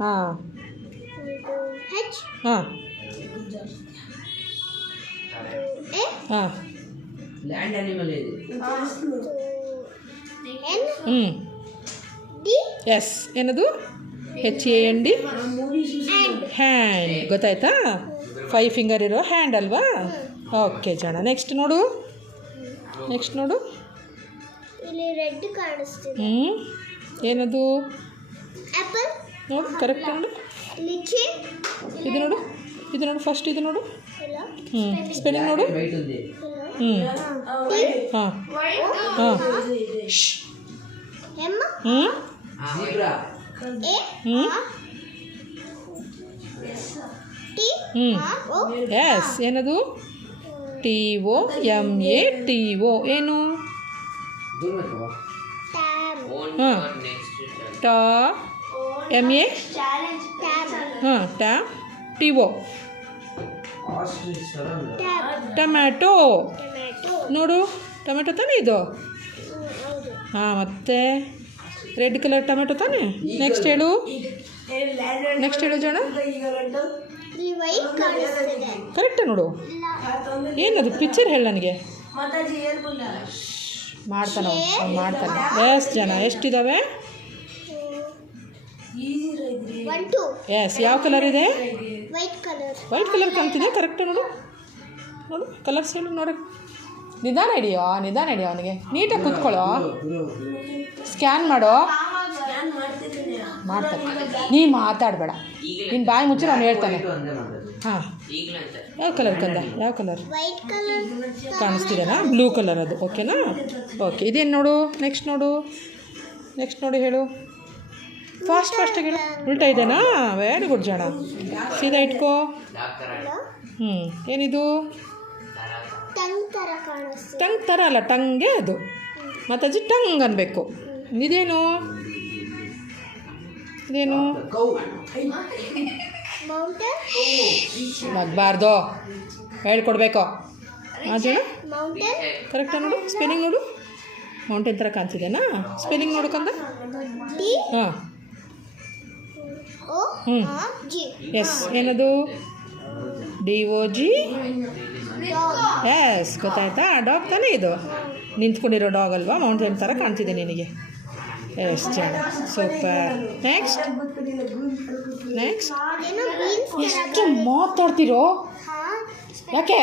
ಹಾಂ H ಹಾಂ A ಹಾಂ ಲ್ಯಾಂಡ್ ಅನಿಮಲ್ ಇದೆ. N D ಎಸ್ ಏನದು HAND and ಹ್ಯಾಂಡ್ ಗೊತ್ತಾಯ್ತಾ 5 ಫಿಂಗರ್ ಇರೋ ಹ್ಯಾಂಡ್ ಅಲ್ವಾ ಓಕೆ ಜನ ನೆಕ್ಸ್ಟ್ ನೋಡು ಇಲ್ಲಿ ರೆಡ್ ಕಾಣಿಸ್ತಿದೆ. ಏನದು ಆಪಲ್ ನೋಡು ಕರೆಕ್ಟ್ ನೋಡು ಲಿಚಿ ಇದು ನೋಡು ಫಸ್ಟ್ ಇದು ನೋಡು ಇಲ್ಲ ಸ್ಪೆಲ್ಲಿಂಗ್ ನೋಡು ವೈಟ್ ఉంది. ಹಾಂ ಹಾಂ M zebra. A T O S ಏನದು TOMATO ಏನು ದೂರ ಬೇಕವಾ? tab ಹಾಂ ಟಾ MA tab ಹಾಂ ಟ್ಯಾಮ್ TO ಆಸ್ಟ್ರಿಚ್ ಸರಲ್ಲ. ಟೊಮ್ಯಾಟೊ ಟೊಮ್ಯಾಟೊ ನೋಡು ಟೊಮೆಟೊ ತಾನೇ ಇದು ಹೌದು. ಹಾಂ ಮತ್ತೆ ರೆಡ್ ಕಲರ್ ಟೊಮೆಟೊ ತಾನೇ ನೆಕ್ಸ್ಟ್ ಹೇಳು ಜನ ಇಲ್ಲಿ ವೈಟ್ ಕಾಣಿಸ್ತಿದೆ. ಕರೆಕ್ಟ್ ನೋಡು ಏನದು ಪಿಕ್ಚರ್ ಹೇಳು ನನಗೆ ಮಾಡ್ತಾನೆ ಎಸ್ ಜನ ಎಷ್ಟಿದ್ದಾವೆ 1 2 ಎಸ್ ಯಾವ ಕಲರ್ ಇದೆ ವೈಟ್ ಕಲರ್ ಕಾಣ್ತಿದೆ ಕರೆಕ್ಟ್ ನೋಡು ಕಲರ್ಸ್ ಹೇಳು ನೋಡು ನಿಧಾನ ಹಿಡಿಯೋ ಅವನಿಗೆ ನೀಟಾಗಿ ಕೂತ್ಕೊಳ್ಳೋ ಸ್ಕ್ಯಾನ್ ಮಾಡೋ ಮಾಡ್ತಾನೆ ನೀ ಮಾತಾಡಬೇಡ ನಿನ್ನ ಬಾಯಿ ಮುಚ್ಚಿ ಅವ್ನು ಹೇಳ್ತಾನೆ ಹಾಂ ಯಾವ colour white colour ಕಾಣಿಸ್ತಿದೆನಾ blue colour ಅದು ಓಕೆನಾ ಓಕೆ ಇದೇನು ನೋಡು ನೆಕ್ಸ್ಟ್ ನೋಡು ಹೇಳು ಫಾಸ್ಟ್ ಹೇಳು ಉಲ್ಟಾ ಇದೆನಾ ವೆರಿ ಗುಡ್ ಜನ ಸೀದಾ ಇಟ್ಕೋ ಏನಿದು ಟಂಗ್ ತರ ಕಾಣಿಸ್ತಿದೆ. ಟಂಗ್ ಥರ ಅಲ್ಲ ಟಂಗೆ ಅದು ಮತ್ತಜ್ಜಿ ಟಂಗ್ ಅನ್ಬೇಕು ಇದೇನು ಕೌ. ಮೌಂಟೇನ್ ನಗಬಾರ್ದು ಹೇಳ್ಕೊಡ್ಬೇಕು ಜನ ಮೌಂಟೇನ್ ಕರೆಕ್ಟಾ ನೋಡು ಸ್ಪೆಲ್ಲಿಂಗ್ ನೋಡು ಮೌಂಟೇನ್ ಥರ ಕಾಣ್ತಿದೆನಾ ಸ್ಪೆಲ್ಲಿಂಗ್ ನೋಡು ಕಂದ D ಹಾಂ O R G ಎಸ್ ಏನದು DOG dog ಎಸ್ ಗೊತ್ತಾಯ್ತಾ ಡಾಗ್ ತಾನೇ ಇದು ನಿಂತ್ಕೊಂಡಿರೋ ಡಾಗ್ ಅಲ್ವಾ ಮೌಂಟೇನ್ ಥರ ಕಾಣ್ತಿದೆ ನಿನಗೆ ಎಸ್ ಜನ ಸೂಪರ್ ನೆಕ್ಸ್ಟ್ ಏನೋ ಬೀನ್ಸ್ ತರ ಎಷ್ಟು ಮಾತಾಡ್ತಿರೋ ಯಾಕೆ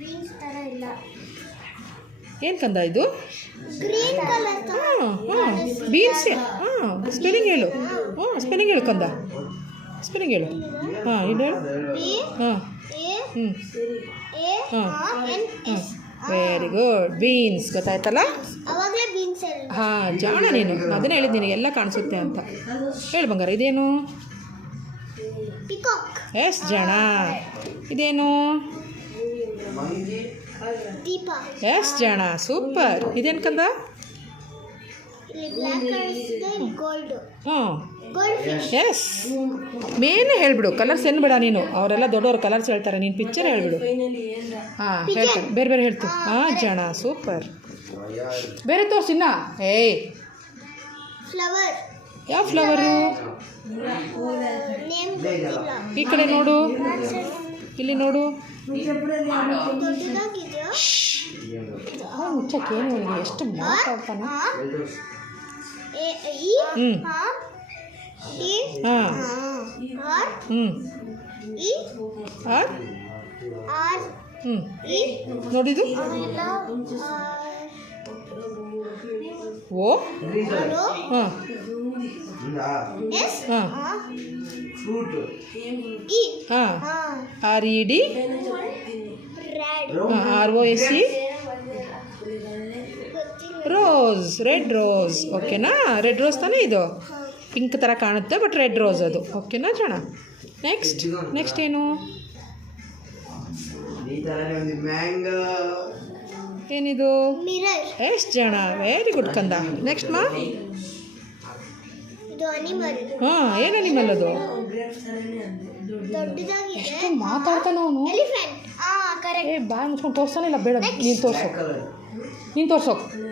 ಬೀನ್ಸ್ ತರ ಇಲ್ಲ ಏನು ಕಂದ ಇದು ಗ್ರೀನ್ ಕಲರ್ ತರ ಹಾಂ ಬೀನ್ಸ್ ಸ್ಪೆಲ್ಲಿಂಗ್ ಹೇಳು ಕಂದ ಸ್ಪೆಲ್ಲಿಂಗ್ ಹೇಳು ಇದು ಹೇಳು B ಹಾಂ A A R N S very good beans ಗೊತ್ತಾಯ್ತಲ್ಲ ಅವಾಗಲೇ ಬೀನ್ಸ್ ಎಲ್ಲ ಹಾಂ ಜಾಣ ನೀನು ಅದನ್ನೇ ಹೇಳಿದ್ದು ನಿನಗೆ ಎಲ್ಲ ಕಾಣಿಸುತ್ತೆ ಅಂತ ಹೇಳು ಬಂಗಾರ ಇದೇನು ಪಿಕಾಕ್ ಎಸ್ ಜಾಣ ಇದೇನು ದೀಪ ಎಸ್ ಜಾಣ ಸೂಪರ್ ಇದೇನು ಕಂದ ಇಲ್ಲಿ ಬ್ಲ್ಯಾಕ್ ಕಾಣಿಸ್ತಿದೆ ಗೋಲ್ಡ್ ಹಾಂ ಫಿಶ್ ಎಸ್ ಮೇನೇ ಹೇಳ್ಬಿಡು ಕಲರ್ಸ್ ಏನ್ಬೇಡ ನೀನು ಅವರೆಲ್ಲ ದೊಡ್ಡವ್ರು ಕಲರ್ಸ್ ಹೇಳ್ತಾರೆ ನೀನು ಪಿಕ್ಚರ್ ಹೇಳ್ಬಿಡು ಹಾಂ ಹೇಳ್ತಾರೆ ಬೇರೆ ಹೇಳ್ತು ಹಾಂ ಜಾಣ ಸೂಪರ್ ಬೇರೆ ತೋರಿಸಿನ್ನ ಏಯ್ ಫ್ಲವರ್ ಯಾವ ಫ್ಲವರು ನೇಮ್ ಗೊತ್ತಿಲ್ಲ ಈ ಕಡೆ ನೋಡು ಇಲ್ಲಿ ನೋಡು ದೊಡ್ಡದಾಗಿದೆಯಾ ಮುಚ್ಚಕ್ಕೆ ಏನು ಹೇಳಿ ಎಷ್ಟು ಮಾತಾಡ್ತಾನೆ ಎ ಇ ಹ್ಞೂ ಆರ್ ಡಿ ಹಾಂ ಆರ್ ಹ್ಞೂ ಇ ಆರ್ ಆರ್ ಹ್ಞೂ ಇ ನೋಡಿದು ಆಮೇಲೆ ಓ ಆರ್ ಹಾಂ ಎಸ್ ಹಾಂ ಫ್ರೂಟ್. ಇ ಹಾಂ ಹಾಂ RED ರೆಡ್ ROSE ಗೊತ್ತಿಲ್ಲ ರೋಸ್ ರೆಡ್ ರೋಸ್ ಓಕೆನಾ ರೆಡ್ ರೋಸ್ ತಾನೇ ಇದು ಪಿಂಕ್ ಥರ ಕಾಣುತ್ತೆ ಬಟ್ ರೆಡ್ ರೋಸ್ ಅದು ಓಕೆನಾ ಜಣ ನೆಕ್ಸ್ಟ್ ಏನು ಈ ಥರನೇ ಒಂದು ಮ್ಯಾಂಗೋ. ಏನಿದು ಮಿರರ್ ಎಷ್ಟು ಜಣ ವೆರಿ ಗುಡ್ ಕಂದ ನೆಕ್ಸ್ಟ್ ಮಾ ಇದು ಅನಿಮಲ್ ಹಾಂ ಏನು ಅನಿಮಲ್ ಅದು ದೊಡ್ಡದಾಗಿದೆ ಎಷ್ಟು ಮಾತಾಡ್ತಾನೆ ಅವನು ಎಲಿಫೆಂಟ್ ಕರೆಕ್ಟ್ ಬಾಯ್ ಮುಚ್ಕೊಂಡು ತೋರಿಸ್ತಾನೆ ಇಲ್ಲ ಬೇಡ ನೀನು ತೋರ್ಸೋ ಕಲರ್. ನೀನು ತೋರ್ಸೋ